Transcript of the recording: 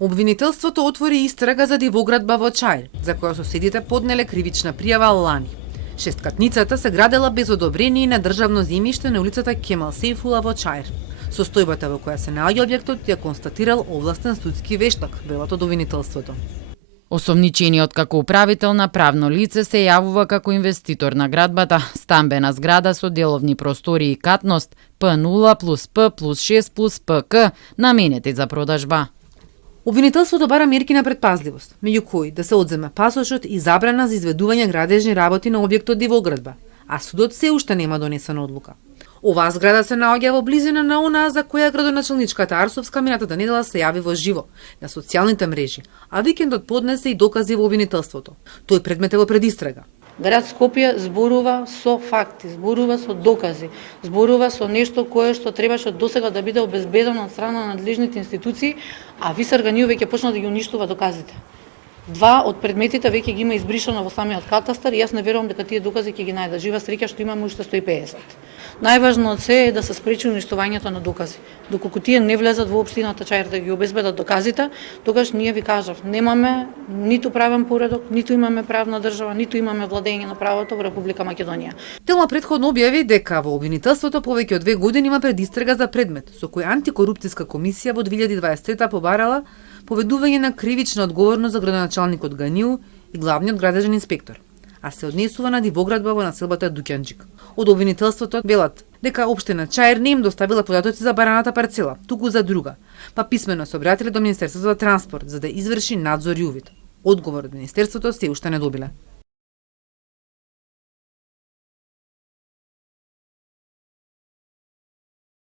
Обвинителството отвори истрага за дивоградба во Чаир, за која соседите поднеле кривична пријава лани. Шесткатницата се градела без одобрение на државно земјиште на улицата Кемал Сейфула во Чаир. Состојбата во која се наоѓа објектот ја констатирал овластен судски вештак, велат од обвинителството. Осомничениот како управител на правно лице се јавува како инвеститор на градбата, стамбена зграда со деловни простори и катност П0 плюс П плюс 6 плюс ПК, наменети за продажба. Обвинителството бара мерки на предпазливост, меѓу кои да се одземе пасошот и забрана за изведување градежни работи на објектот дивоградба, а судот се уште нема донесена одлука. Оваа зграда се наоѓа во близина на онаа за која градоначалничката Арсовска минатата недела се јави во живо на социјалните мрежи, а викендот поднесе и докази во обвинителството. Тој предмет е во предистрага. Град Скопје зборува со факти, зборува со докази, зборува со нешто кое што требаше досега да биде обезбедено од страна на надлежните институции, а ВИС органи веќе почна да ги уништува доказите. Два од предметите веќе ги има избришано во самиот катастар и јас не верувам дека тие докази ќе ги најдат. Жива среќа што имаме уште 150. Најважно од се е да се спречи уништувањето на докази. Доколку тие не влезат во општината Чаир да ги обезбедат доказите, тогаш ние ви кажав, немаме ниту правен поредок, ниту имаме правна држава, ниту имаме владење на правото во Република Македонија. Телма претходно објави дека во обвинителството повеќе од 2 години има предистрага за предмет, со кој антикорупцијска комисија во 2023 побарала поведување на кривична одговорност за градоначалникот Ганиу и главниот градежен инспектор, а се однесува на дивоградба во населбата Дуќанџик. Од обвинителството велат дека општина Чаир не им доставила податоци за бараната парцела, туку за друга, па писмено се обратиле до Министерството за транспорт за да изврши надзор и увид. Одговор од Министерството се уште не добиле.